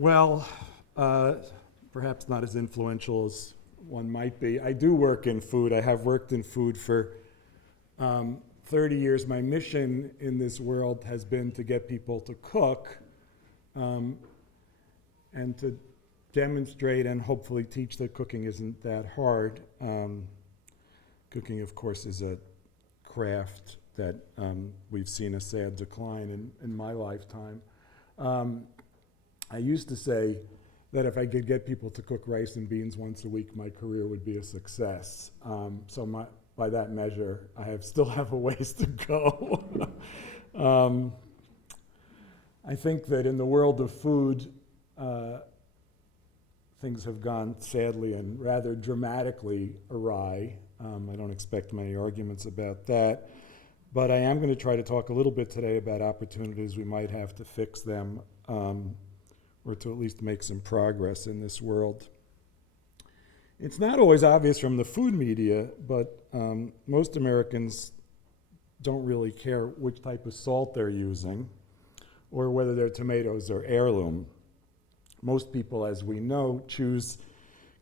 Well, perhaps not as influential as one might be. I do work in food. I have worked in food for 30 years. My mission in this world has been to get people to cook and to demonstrate and hopefully teach that cooking isn't that hard. Cooking, of course, is a craft that we've seen a sad decline in my lifetime. I used to say that if I could get people to cook rice and beans once a week, my career would be a success. By that measure, still have a ways to go. I think that in the world of food, things have gone sadly and rather dramatically awry. I don't expect many arguments about that, but I am going to try to talk a little bit today about opportunities we might have to fix them, or to at least make some progress in this world. It's not always obvious from the food media, but most Americans don't really care which type of salt they're using or whether their tomatoes are heirloom. Most people, as we know, choose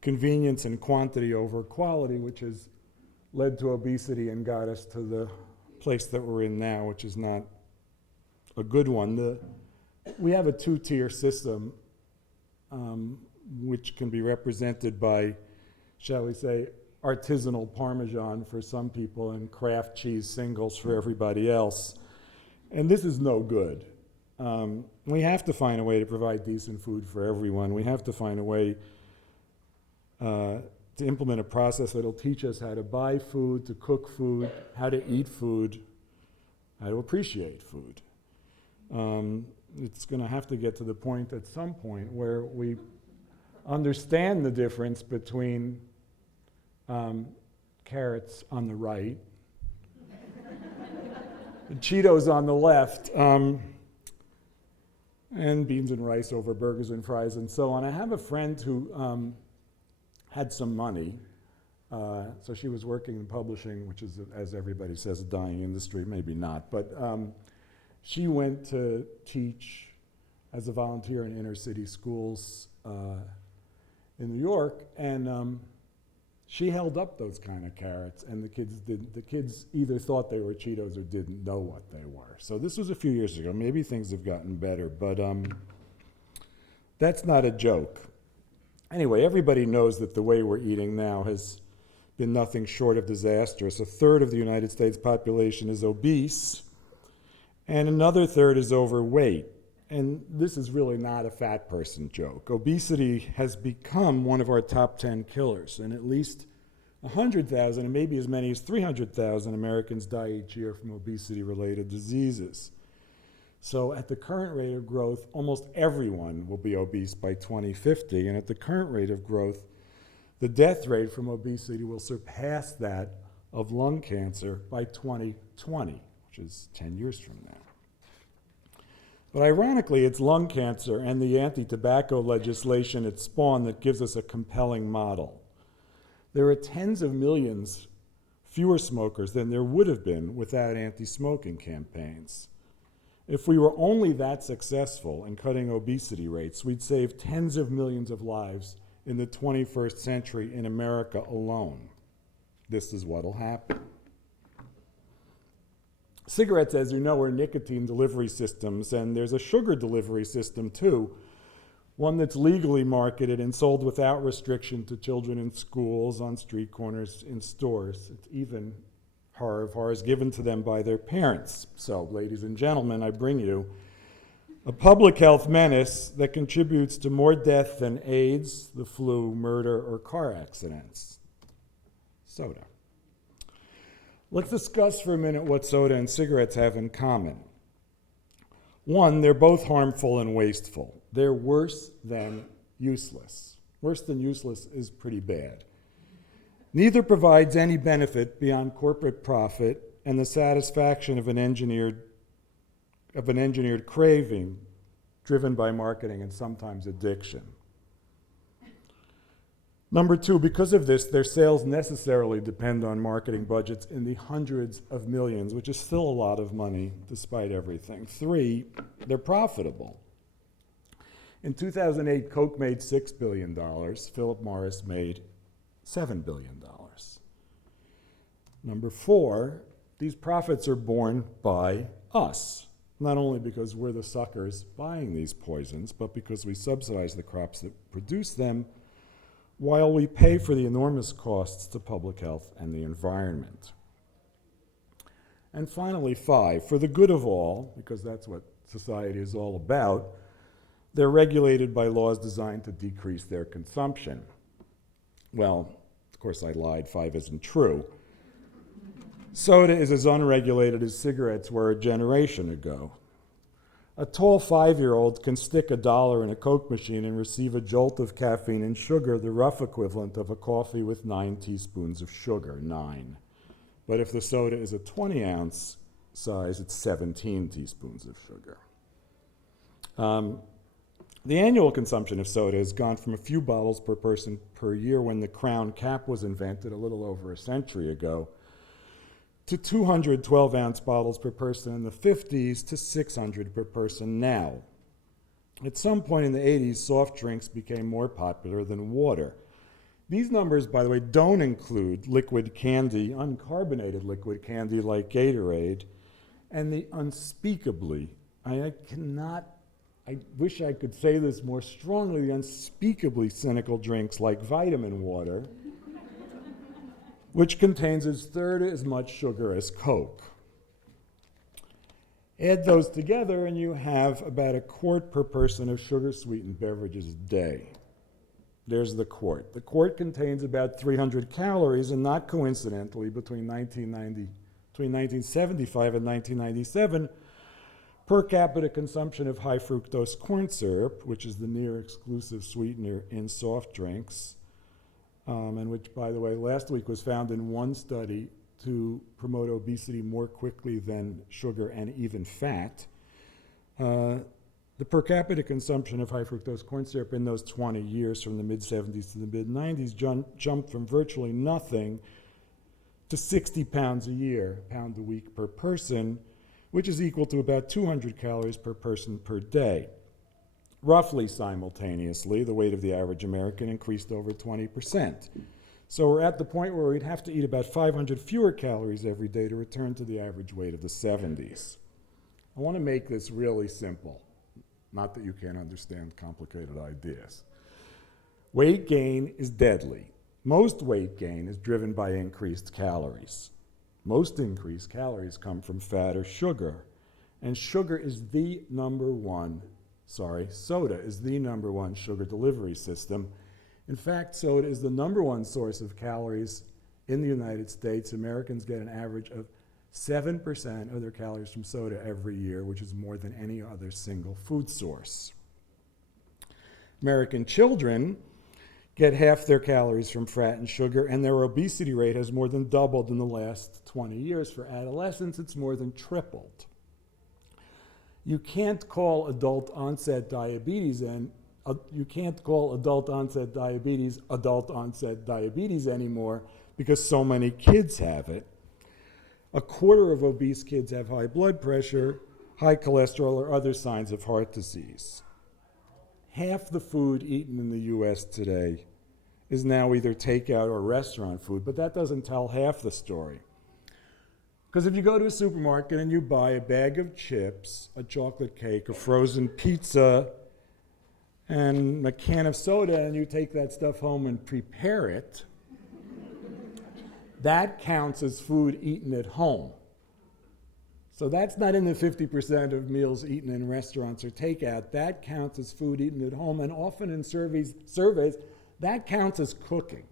convenience and quantity over quality, which has led to obesity and got us to the place that we're in now, which is not a good one. We have a two-tier system, which can be represented by, shall we say, artisanal Parmesan for some people and Kraft cheese singles for everybody else. And this is no good. We have to find a way to provide decent food for everyone. We have to find a way to implement a process that'll teach us how to buy food, to cook food, how to eat food, how to appreciate food. It's going to have to get to the point at some point where we understand the difference between carrots on the right and Cheetos on the left, and beans and rice over burgers and fries and so on. I have a friend who had some money, so she was working in publishing, which is, as everybody says, a dying industry, maybe not, but she went to teach as a volunteer in inner city schools in New York, and she held up those kind of carrots, and the kids either thought they were Cheetos or didn't know what they were. So this was a few years ago. Maybe things have gotten better, but that's not a joke. Anyway, everybody knows that the way we're eating now has been nothing short of disastrous. A third of the United States population is obese, and another third is overweight. And this is really not a fat person joke. Obesity has become one of our top 10 killers, and at least 100,000 and maybe as many as 300,000 Americans die each year from obesity-related diseases. So at the current rate of growth, almost everyone will be obese by 2050, and at the current rate of growth, the death rate from obesity will surpass that of lung cancer by 2020, which is 10 years from now. But ironically, it's lung cancer and the anti-tobacco legislation it spawned that gives us a compelling model. There are tens of millions fewer smokers than there would have been without anti-smoking campaigns. If we were only that successful in cutting obesity rates, we'd save tens of millions of lives in the 21st century in America alone. This is what'll happen. Cigarettes, as you know, are nicotine delivery systems, and there's a sugar delivery system too, one that's legally marketed and sold without restriction to children in schools, on street corners, in stores. It's even, horror of horrors, given to them by their parents. So, ladies and gentlemen, I bring you a public health menace that contributes to more death than AIDS, the flu, murder, or car accidents. Soda. Let's discuss for a minute what soda and cigarettes have in common. One, they're both harmful and wasteful. They're worse than useless. Worse than useless is pretty bad. Neither provides any benefit beyond corporate profit and the satisfaction of an engineered craving driven by marketing and sometimes addiction. Number two, because of this, their sales necessarily depend on marketing budgets in the hundreds of millions, which is still a lot of money despite everything. Three, they're profitable. In 2008, Coke made $6 billion. Philip Morris made $7 billion. Number 4, these profits are borne by us, not only because we're the suckers buying these poisons, but because we subsidize the crops that produce them while we pay for the enormous costs to public health and the environment. And finally, 5, for the good of all, because that's what society is all about, they're regulated by laws designed to decrease their consumption. Well, of course I lied, 5 isn't true. Soda is as unregulated as cigarettes were a generation ago. A tall 5-year-old can stick $1 in a Coke machine and receive a jolt of caffeine and sugar, the rough equivalent of a coffee with 9 teaspoons of sugar, 9. But if the soda is a 20-ounce size, it's 17 teaspoons of sugar. The annual consumption of soda has gone from a few bottles per person per year when the crown cap was invented a little over a century ago, to 200 12-ounce bottles per person in the 50s to 600 per person now. At some point in the 80s, soft drinks became more popular than water. These numbers, by the way, don't include liquid candy, uncarbonated liquid candy like Gatorade, and the unspeakably, I wish I could say this more strongly, the unspeakably cynical drinks like vitamin water, which contains a third as much sugar as Coke. Add those together and you have about a quart per person of sugar-sweetened beverages a day. There's the quart. The quart contains about 300 calories, and not coincidentally, between 1975 and 1997, per capita consumption of high fructose corn syrup, which is the near exclusive sweetener in soft drinks, and which, by the way, last week was found in one study to promote obesity more quickly than sugar and even fat. The per capita consumption of high fructose corn syrup in those 20 years from the mid-70s to the mid-90s jumped from virtually nothing to 60 pounds a year, pound a week per person, which is equal to about 200 calories per person per day. Roughly simultaneously, the weight of the average American increased over 20%. So we're at the point where we'd have to eat about 500 fewer calories every day to return to the average weight of the 70s. I want to make this really simple, not that you can't understand complicated ideas. Weight gain is deadly. Most weight gain is driven by increased calories. Most increased calories come from fat or sugar, and soda is the number one sugar delivery system. In fact, soda is the number one source of calories in the United States. Americans get an average of 7% of their calories from soda every year, which is more than any other single food source. American children get half their calories from fat and sugar, and their obesity rate has more than doubled in the last 20 years. For adolescents, it's more than tripled. You can't call adult onset diabetes adult onset diabetes anymore because so many kids have it. A quarter of obese kids have high blood pressure, high cholesterol, or other signs of heart disease. Half the food eaten in the US today is now either takeout or restaurant food, but that doesn't tell half the story. Because if you go to a supermarket and you buy a bag of chips, a chocolate cake, a frozen pizza, and a can of soda, and you take that stuff home and prepare it, that counts as food eaten at home. So that's not in the 50% of meals eaten in restaurants or takeout. That counts as food eaten at home, and often in surveys, that counts as cooking.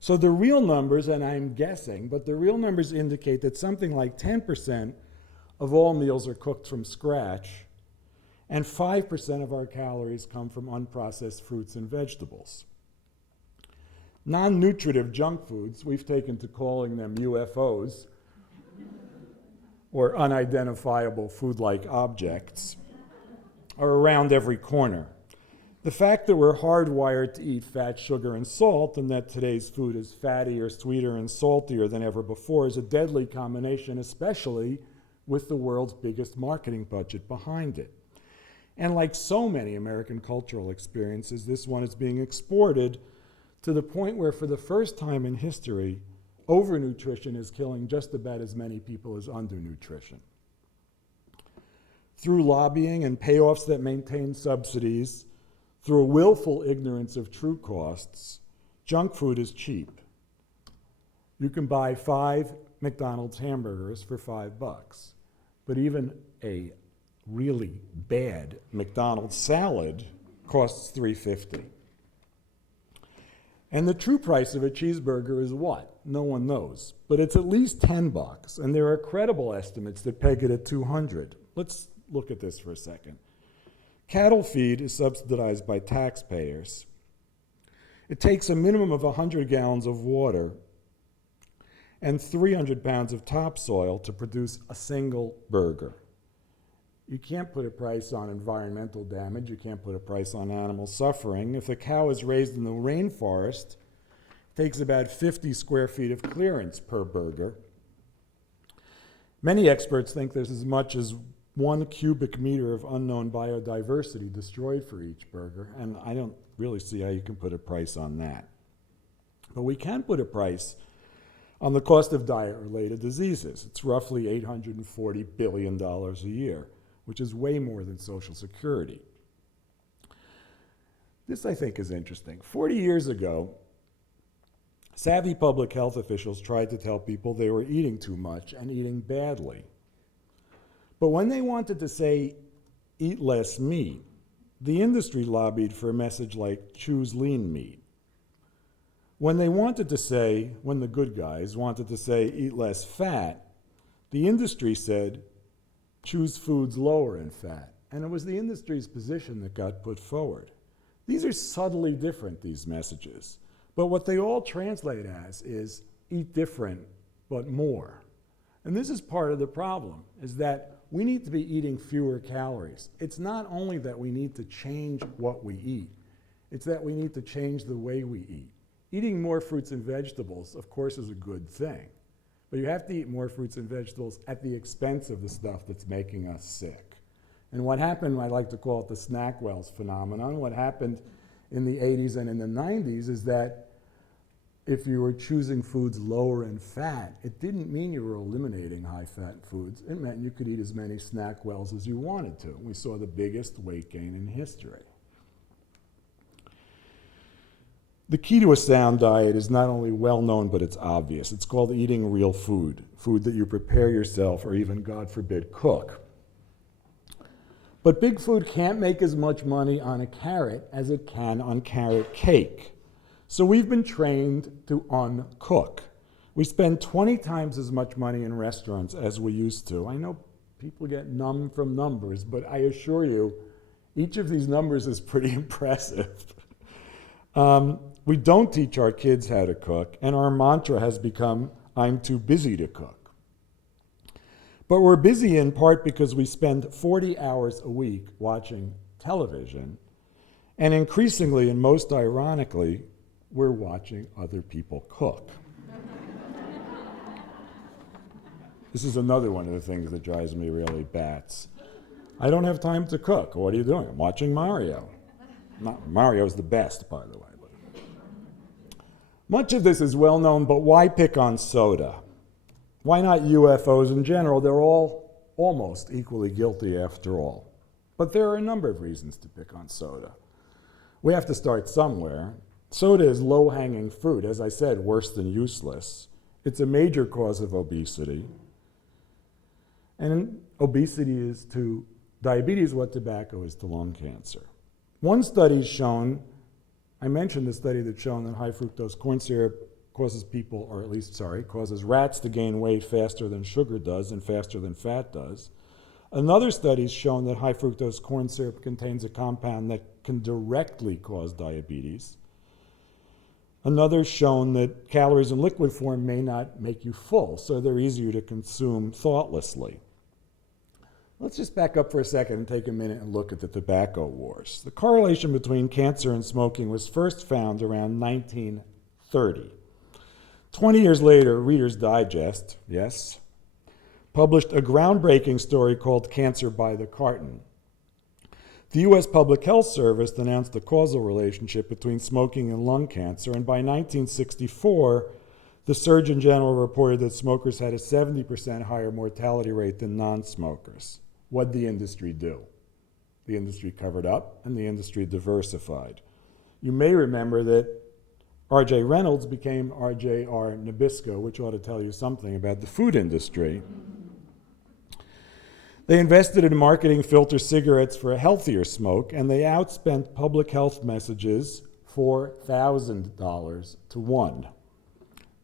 So the real numbers, and I'm guessing, but the real numbers indicate that something like 10% of all meals are cooked from scratch, and 5% of our calories come from unprocessed fruits and vegetables. Non-nutritive junk foods, we've taken to calling them UFOs, or unidentifiable food-like objects, are around every corner. The fact that we're hardwired to eat fat, sugar, and salt, and that today's food is fattier, sweeter, and saltier than ever before is a deadly combination, especially with the world's biggest marketing budget behind it. And like so many American cultural experiences, this one is being exported to the point where, for the first time in history, overnutrition is killing just about as many people as undernutrition. Through lobbying and payoffs that maintain subsidies, through a willful ignorance of true costs, junk food is cheap. You can buy 5 McDonald's hamburgers for $5, but even a really bad McDonald's salad costs $3.50. And the true price of a cheeseburger is what? No one knows, but it's at least $10, and there are credible estimates that peg it at $200. Let's look at this for a second. Cattle feed is subsidized by taxpayers. It takes a minimum of 100 gallons of water and 300 pounds of topsoil to produce a single burger. You can't put a price on environmental damage. You can't put a price on animal suffering. If a cow is raised in the rainforest, it takes about 50 square feet of clearance per burger. Many experts think there's as much as 1 cubic meter of unknown biodiversity destroyed for each burger, and I don't really see how you can put a price on that. But we can put a price on the cost of diet-related diseases. It's roughly $840 billion a year, which is way more than Social Security. This, I think, is interesting. 40 years ago, savvy public health officials tried to tell people they were eating too much and eating badly. But when they wanted to say, eat less meat, the industry lobbied for a message like, choose lean meat. When the good guys wanted to say, eat less fat, the industry said, choose foods lower in fat. And it was the industry's position that got put forward. These are subtly different, these messages. But what they all translate as is, eat different, but more. And this is part of the problem, is that we need to be eating fewer calories. It's not only that we need to change what we eat, it's that we need to change the way we eat. Eating more fruits and vegetables, of course, is a good thing. But you have to eat more fruits and vegetables at the expense of the stuff that's making us sick. And what happened, I like to call it the snack wells phenomenon, what happened in the 80s and in the 90s is that if you were choosing foods lower in fat, it didn't mean you were eliminating high-fat foods. It meant you could eat as many snack wells as you wanted to. We saw the biggest weight gain in history. The key to a sound diet is not only well known, but it's obvious. It's called eating real food, food that you prepare yourself or even, God forbid, cook. But big food can't make as much money on a carrot as it can on carrot cake. So we've been trained to uncook. We spend 20 times as much money in restaurants as we used to. I know people get numb from numbers, but I assure you, each of these numbers is pretty impressive. We don't teach our kids how to cook, and our mantra has become, I'm too busy to cook. But we're busy in part because we spend 40 hours a week watching television, and increasingly, and most ironically, we're watching other people cook. This is another one of the things that drives me really bats. I don't have time to cook. What are you doing? I'm watching Mario. Mario's the best, by the way. Much of this is well known, but why pick on soda? Why not UFOs in general? They're all almost equally guilty after all. But there are a number of reasons to pick on soda. We have to start somewhere. Soda is low-hanging fruit, as I said, worse than useless. It's a major cause of obesity. And obesity is to diabetes what tobacco is to lung cancer. One study's shown, I mentioned the study that's shown that high fructose corn syrup causes rats to gain weight faster than sugar does and faster than fat does. Another study's shown that high fructose corn syrup contains a compound that can directly cause diabetes. Another's shown that calories in liquid form may not make you full, so they're easier to consume thoughtlessly. Let's just back up for a second and take a minute and look at the tobacco wars. The correlation between cancer and smoking was first found around 1930. 20 years later, Reader's Digest, yes, published a groundbreaking story called Cancer by the Carton. The U.S. Public Health Service announced a causal relationship between smoking and lung cancer, and by 1964, the Surgeon General reported that smokers had a 70% higher mortality rate than non-smokers. What'd the industry do? The industry covered up, and the industry diversified. You may remember that R.J. Reynolds became R.J.R. Nabisco, which ought to tell you something about the food industry. They invested in marketing filter cigarettes for a healthier smoke, and they outspent public health messages $4,000 to 1.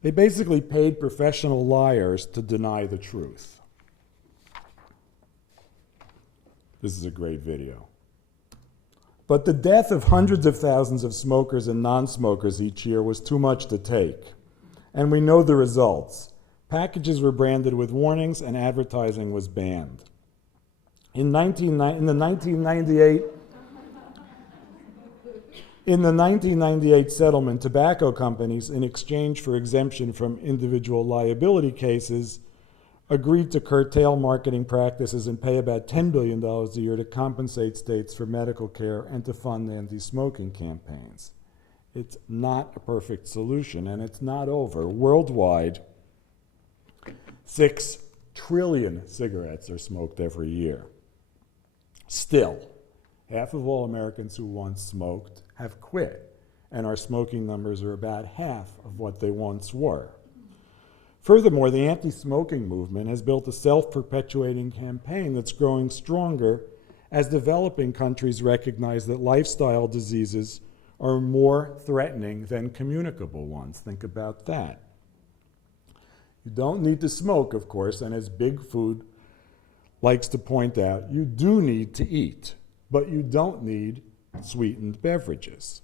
They basically paid professional liars to deny the truth. This is a great video. But the death of hundreds of thousands of smokers and non-smokers each year was too much to take. And we know the results. Packages were branded with warnings and advertising was banned. In the 1998 settlement, tobacco companies, in exchange for exemption from individual liability cases, agreed to curtail marketing practices and pay about $10 billion a year to compensate states for medical care and to fund anti-smoking campaigns. It's not a perfect solution, and it's not over. Worldwide, 6 trillion cigarettes are smoked every year. Still, half of all Americans who once smoked have quit, and our smoking numbers are about half of what they once were. Furthermore, the anti-smoking movement has built a self-perpetuating campaign that's growing stronger as developing countries recognize that lifestyle diseases are more threatening than communicable ones. Think about that. You don't need to smoke, of course, and as Big Food likes to point out, you do need to eat, but you don't need sweetened beverages.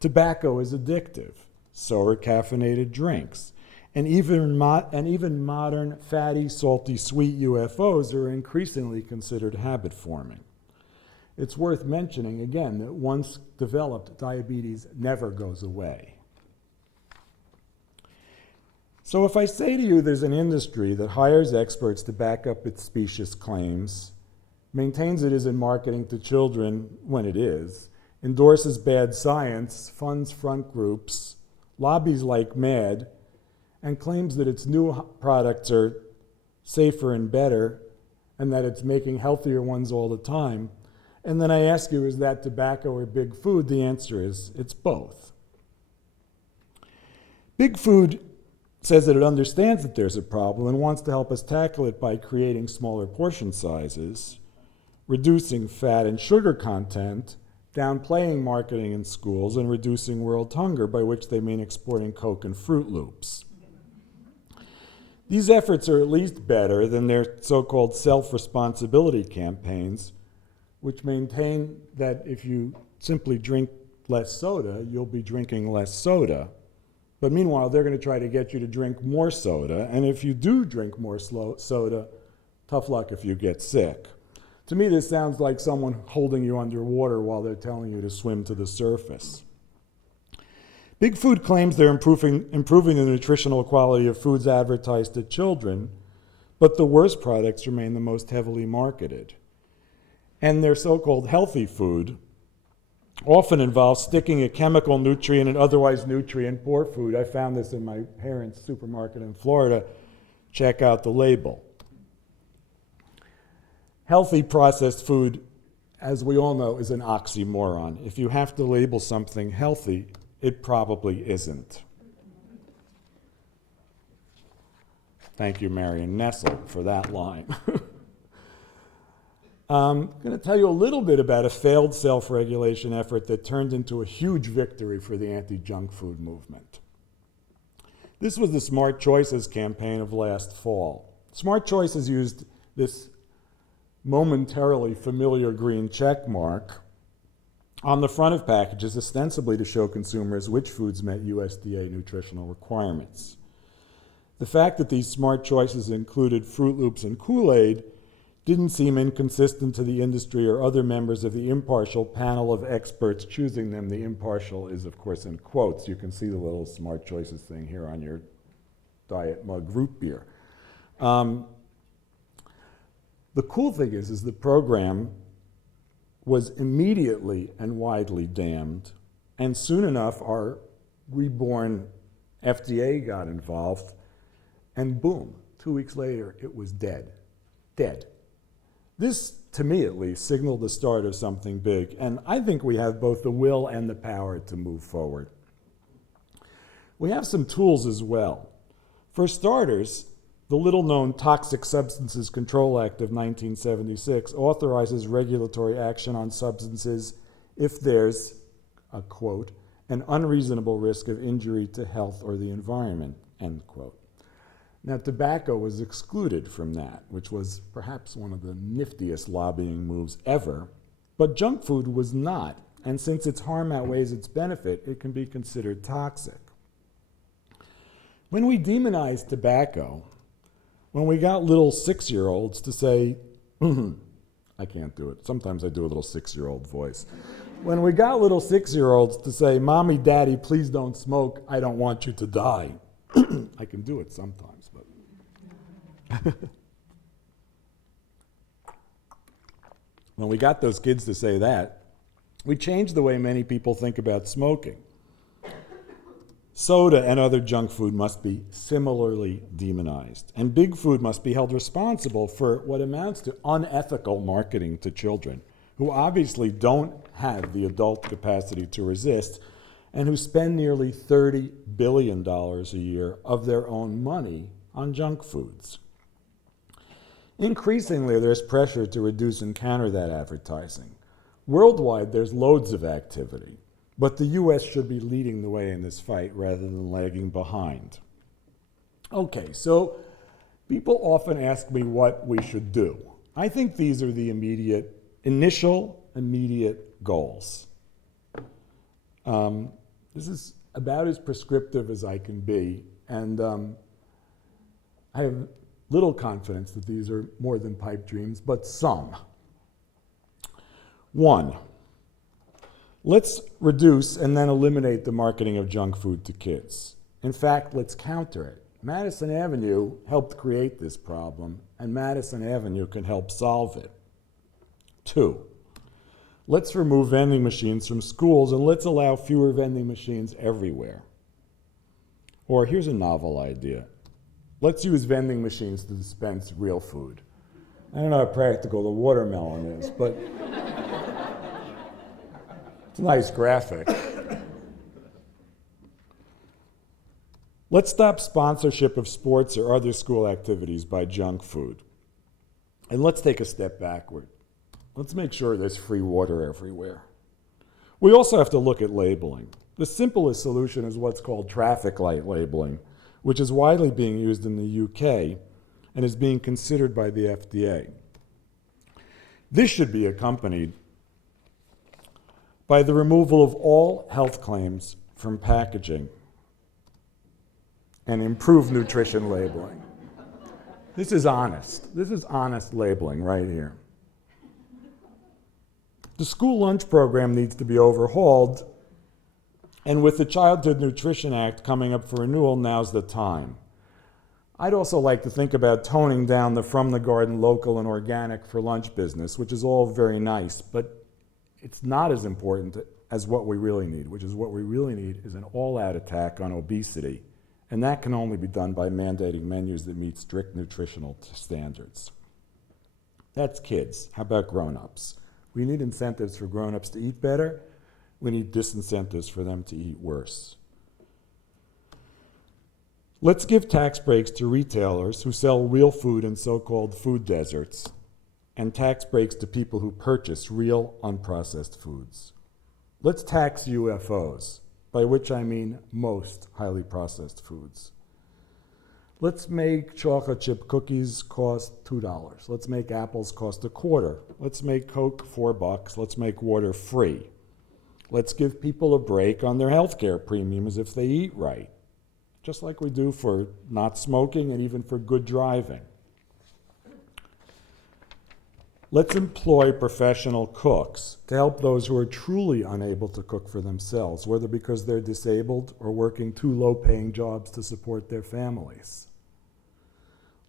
Tobacco is addictive, so are caffeinated drinks. And even modern fatty, salty, sweet UFOs are increasingly considered habit-forming. It's worth mentioning, again, that once developed, diabetes never goes away. So if I say to you there's an industry that hires experts to back up its specious claims, maintains it is in marketing to children when it is, endorses bad science, funds front groups, lobbies like mad, and claims that its new products are safer and better, and that it's making healthier ones all the time, and then I ask you, is that tobacco or Big Food? The answer is, it's both. Big Food says that it understands that there's a problem and wants to help us tackle it by creating smaller portion sizes, reducing fat and sugar content, downplaying marketing in schools, and reducing world hunger, by which they mean exporting Coke and Fruit Loops. These efforts are at least better than their so-called self-responsibility campaigns, which maintain that if you simply drink less soda, you'll be drinking less soda. But meanwhile, they're going to try to get you to drink more soda, and if you do drink more soda, tough luck if you get sick. To me, this sounds like someone holding you underwater while they're telling you to swim to the surface. Big Food claims they're improving the nutritional quality of foods advertised to children, but the worst products remain the most heavily marketed. And their so-called healthy food often involves sticking a chemical nutrient in otherwise nutrient-poor food. I found this in my parents' supermarket in Florida. Check out the label. Healthy processed food, as we all know, is an oxymoron. If you have to label something healthy, it probably isn't. Thank you, Marion Nestle, for that line. I'm going to tell you a little bit about a failed self-regulation effort that turned into a huge victory for the anti-junk food movement. This was the Smart Choices campaign of last fall. Smart Choices used this momentarily familiar green check mark on the front of packages, ostensibly to show consumers which foods met USDA nutritional requirements. The fact that these Smart Choices included Fruit Loops and Kool-Aid didn't seem inconsistent to the industry or other members of the impartial panel of experts choosing them. The impartial is, of course, in quotes. You can see the little Smart Choices thing here on your diet mug root beer. The cool thing is the program was immediately and widely damned, and soon enough our reborn FDA got involved, and boom, 2 weeks later it was dead. Dead. This, to me at least, signaled the start of something big, and I think we have both the will and the power to move forward. We have some tools as well. For starters, the little-known Toxic Substances Control Act of 1976 authorizes regulatory action on substances if there's, a quote, an unreasonable risk of injury to health or the environment, end quote. Now, tobacco was excluded from that, which was perhaps one of the niftiest lobbying moves ever, but junk food was not, and since its harm outweighs its benefit, it can be considered toxic. When we demonized tobacco, when we got little 6-year-olds to say, I can't do it. Sometimes I do a little 6-year-old voice. When we got little 6-year-olds to say, Mommy, Daddy, please don't smoke, I don't want you to die. I can do it sometimes, but. When we got those kids to say that, we changed the way many people think about smoking. Soda and other junk food must be similarly demonized, and big food must be held responsible for what amounts to unethical marketing to children, who obviously don't have the adult capacity to resist, and who spend nearly $30 billion a year of their own money on junk foods. Increasingly, there's pressure to reduce and counter that advertising. Worldwide, there's loads of activity. But the US should be leading the way in this fight rather than lagging behind. Okay, so people often ask me what we should do. I think these are the initial immediate goals. This is about as prescriptive as I can be, and I have little confidence that these are more than pipe dreams, but some. 1. Let's reduce and then eliminate the marketing of junk food to kids. In fact, let's counter it. Madison Avenue helped create this problem, and Madison Avenue can help solve it. 2, let's remove vending machines from schools and let's allow fewer vending machines everywhere. Or here's a novel idea. Let's use vending machines to dispense real food. I don't know how practical the watermelon is, but it's a nice graphic. Let's stop sponsorship of sports or other school activities by junk food. And let's take a step backward. Let's make sure there's free water everywhere. We also have to look at labeling. The simplest solution is what's called traffic light labeling, which is widely being used in the UK and is being considered by the FDA. This should be accompanied by the removal of all health claims from packaging and improved nutrition labeling. This is honest. This is honest labeling right here. The school lunch program needs to be overhauled, and with the Childhood Nutrition Act coming up for renewal, now's the time. I'd also like to think about toning down the from the garden, local, and organic for lunch business, which is all very nice, but it's not as important as what we really need, which is what we really need is an all-out attack on obesity, and that can only be done by mandating menus that meet strict nutritional standards. That's kids. How about grown-ups? We need incentives for grown-ups to eat better. We need disincentives for them to eat worse. Let's give tax breaks to retailers who sell real food in so-called food deserts, and tax breaks to people who purchase real, unprocessed foods. Let's tax UFOs, by which I mean most highly processed foods. Let's make chocolate chip cookies cost $2. Let's make apples cost $0.25. Let's make Coke $4. Let's make water free. Let's give people a break on their health care premiums if they eat right, just like we do for not smoking and even for good driving. Let's employ professional cooks to help those who are truly unable to cook for themselves, whether because they're disabled or working too low-paying jobs to support their families.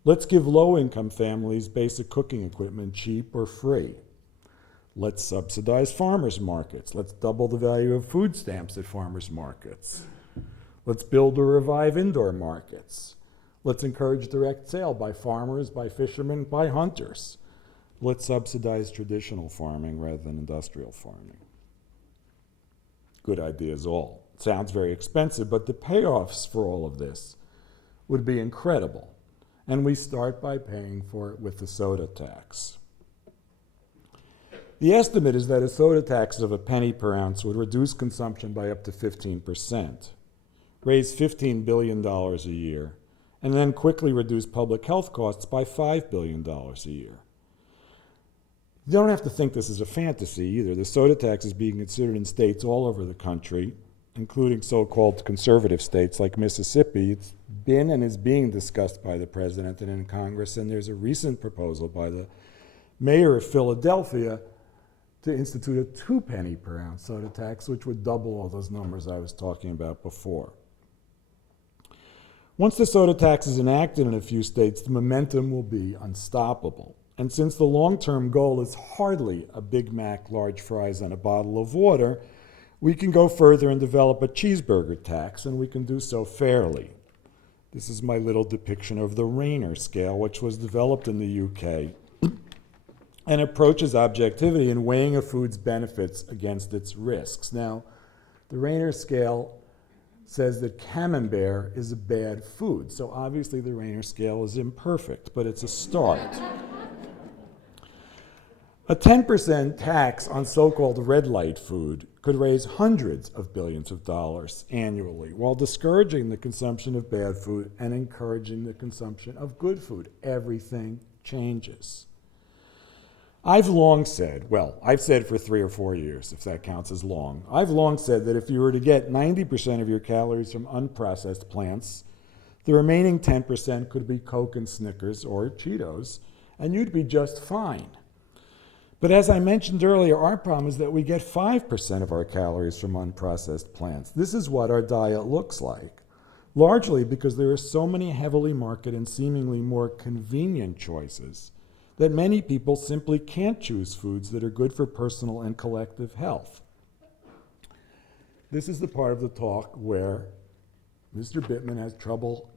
Let's give low-income families basic cooking equipment cheap or free. Let's subsidize farmers markets. Let's double the value of food stamps at farmers markets. Let's build or revive indoor markets. Let's encourage direct sale by farmers, by fishermen, by hunters. Let's subsidize traditional farming rather than industrial farming. Good ideas all. Sounds very expensive, but the payoffs for all of this would be incredible. And we start by paying for it with the soda tax. The estimate is that a soda tax of $0.01 per ounce would reduce consumption by up to 15%, raise $15 billion a year, and then quickly reduce public health costs by $5 billion a year. You don't have to think this is a fantasy either. The soda tax is being considered in states all over the country, including so-called conservative states like Mississippi. It's been and is being discussed by the president and in Congress, and there's a recent proposal by the mayor of Philadelphia to institute a 2-penny per ounce soda tax, which would double all those numbers I was talking about before. Once the soda tax is enacted in a few states, the momentum will be unstoppable. And since the long-term goal is hardly a Big Mac, large fries, and a bottle of water, we can go further and develop a cheeseburger tax, and we can do so fairly. This is my little depiction of the Rayner scale, which was developed in the UK and approaches objectivity in weighing a food's benefits against its risks. Now, the Rayner scale says that camembert is a bad food, so obviously the Rayner scale is imperfect, but it's a start. A 10% tax on so-called red light food could raise hundreds of billions of dollars annually while discouraging the consumption of bad food and encouraging the consumption of good food. Everything changes. I've long said, well, I've said for 3 or 4 years, if that counts as long, I've long said that if you were to get 90% of your calories from unprocessed plants, the remaining 10% could be Coke and Snickers or Cheetos, and you'd be just fine. But as I mentioned earlier, our problem is that we get 5% of our calories from unprocessed plants. This is what our diet looks like, largely because there are so many heavily marketed and seemingly more convenient choices that many people simply can't choose foods that are good for personal and collective health. This is the part of the talk where Mr. Bittman has trouble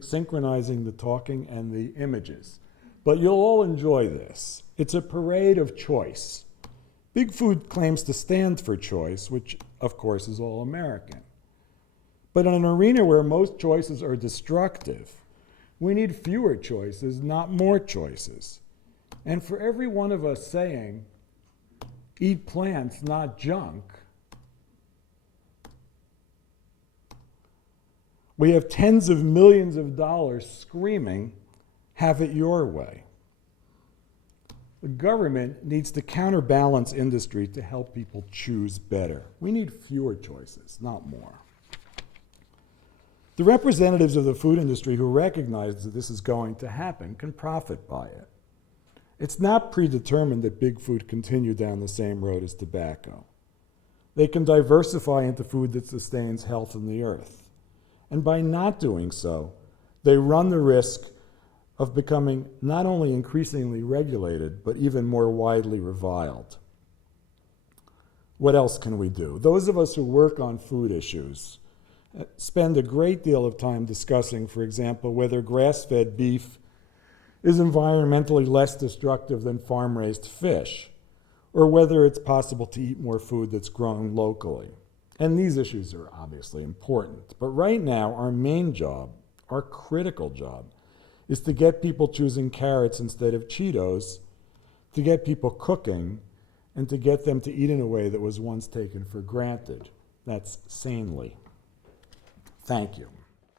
synchronizing the talking and the images. But you'll all enjoy this. It's a parade of choice. Big Food claims to stand for choice, which of course is all American. But in an arena where most choices are destructive, we need fewer choices, not more choices. And for every one of us saying, eat plants, not junk, we have tens of millions of dollars screaming, have it your way. The government needs to counterbalance industry to help people choose better. We need fewer choices, not more. The representatives of the food industry who recognize that this is going to happen can profit by it. It's not predetermined that Big Food continue down the same road as tobacco. They can diversify into food that sustains health in the earth. And by not doing so, they run the risk of becoming not only increasingly regulated, but even more widely reviled. What else can we do? Those of us who work on food issues spend a great deal of time discussing, for example, whether grass-fed beef is environmentally less destructive than farm-raised fish, or whether it's possible to eat more food that's grown locally. And these issues are obviously important. But right now, our main job, our critical job, is to get people choosing carrots instead of Cheetos, to get people cooking, and to get them to eat in a way that was once taken for granted. That's sanely. Thank you.